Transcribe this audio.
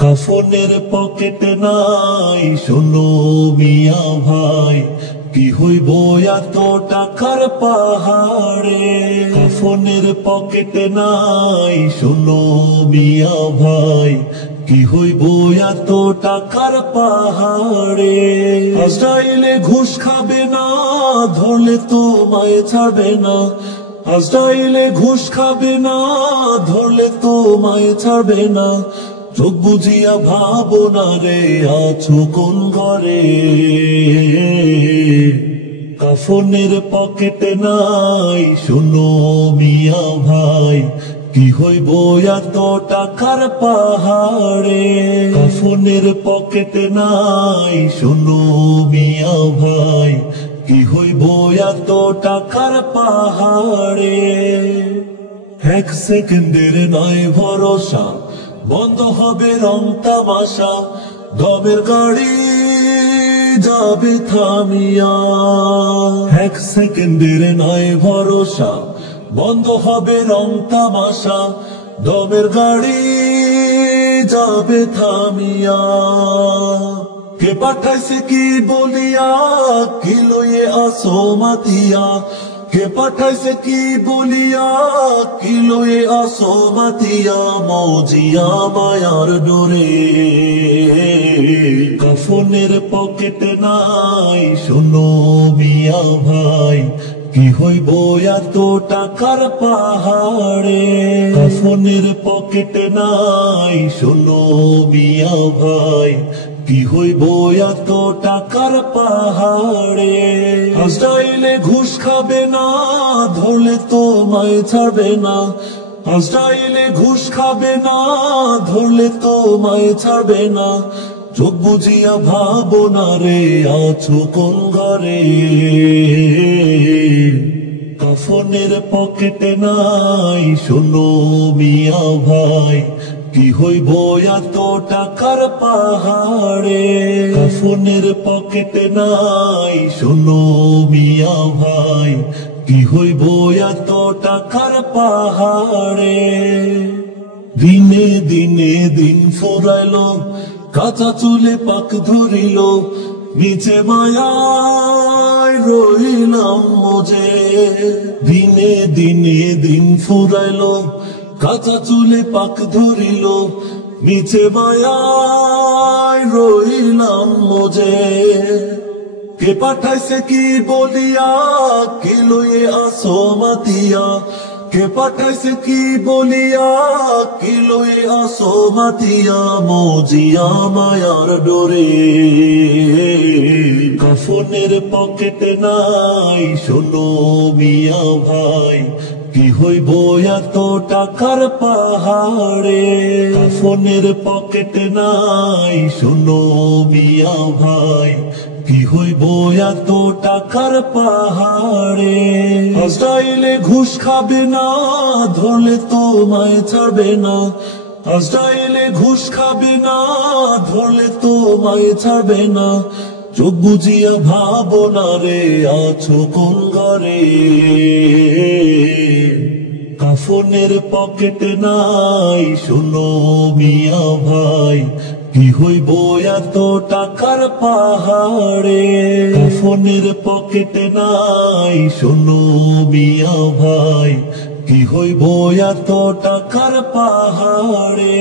কাফনের পকেট নাই শোনো মিয়া ভাই, কি হইব এত টাকার পাহাড়ে। কাফনের পকেট নাই শোনো মিয়া ভাই, কি হইব এত টাকার পাহাড়ে। আজরাইলে ঘুষ খাবে না, ধরলে তোমায় ছাড়বে না। আজরাইলে ঘুষ খাবে না, ধরলে তোমায় ছাড়বে না। চোখ বুঝিয়া ভাবো না রে, আছো কোন ঘরে। কাফনের পকেট নাই শোনো মিয়া ভাই, কি হইব এত টাকার পাহাড়ে। কাফনের পকেট নাই শোনো মিয়া ভাই, কি হইব এত টাকার পাহাড়ে। এক সেকেন্ডের নয় ভরসা, বন্ধ হবে রং তামাশা। দমের গাড়ি যাবে থামিয়া। এক সেকেন্ডের নয় ভরসা, বন্ধ হবে রং তামাশা। দমের গাড়ি যাবে থামিয়া। কে পাঠাইছে কি বলিয়া, কি লইয়ে আসো মাতিয়া। কে পাঠাইছে কি বলিয়া, কি লইয়ে আসো মাতিয়া। মৌজিয়া মায়ার ডোরে। কাফনের পকেট নাই শোনো মিয়া ভাই, কি হইব এত টাকার পাহাড়ে। কাফনের পকেট নাই শোনো মিয়া ভাই, কি হইব এত টাকার পাহাড়ে। আজরাইলে ঘুষ খাবে না, ধরলে তোমায় ছাড়বে না। আজরাইলে ঘুষ খাবে না, ধরলে তোমায় ছাড়বে না। চোখ বুঝিয়া ভাবো না রে, আছো কোন ঘরে। কাফনের পকেট নাই শোনো মিয়া ভাই, কি হইব এত টাকার পাহাড়ে। কাফনের পকেট নাই শোনো মিয়া ভাই, কি হইব এত টাকার পাহাড়ে। দিনে দিনে দিন ফুরাইলো, কাঁচা চুলে পাক ধরিল। নিচে মায়ায় রইলাম মজে। দিনে দিনে দিন ফুরাইলো, কাঁচা চুলে পাক ধরিল। নিচে মায়ায় রইলাম মজে। কে পাঠাইছে কি বলিয়া, কি লইয়ে আসো মাতিয়া। কে পাঠাইছে কি বলিয়া, কি লইয়ে আসো মাতিয়া। মৌজিয়া মায়ার ডোরে। কাফনের পকেট নাই শোনো মিয়া ভাই, কি হইব এত টাকার পাহাড়ে। কাফনের পকেট নাই শোনো মিয়া ভাই, কি হইব এত টাকার পাহাড়ে। আজরাইলে ঘুষ খাবে না, ধরলে তোমায় ছাড়বে না। আজরাইলে ঘুষ খাবে না, ধরলে তোমায় ছাড়বে না। চোখ বুঝিয়া ভাবো না রে, আছো কোন ঘরে। কাফনের পকেট নাই শোনো মিয়া ভাই, কি হইব এত টাকার পাহাড়ে। কাফনের পকেট নাই শোনো মিয়া ভাই, কি হইব এত টাকার পাহাড়ে।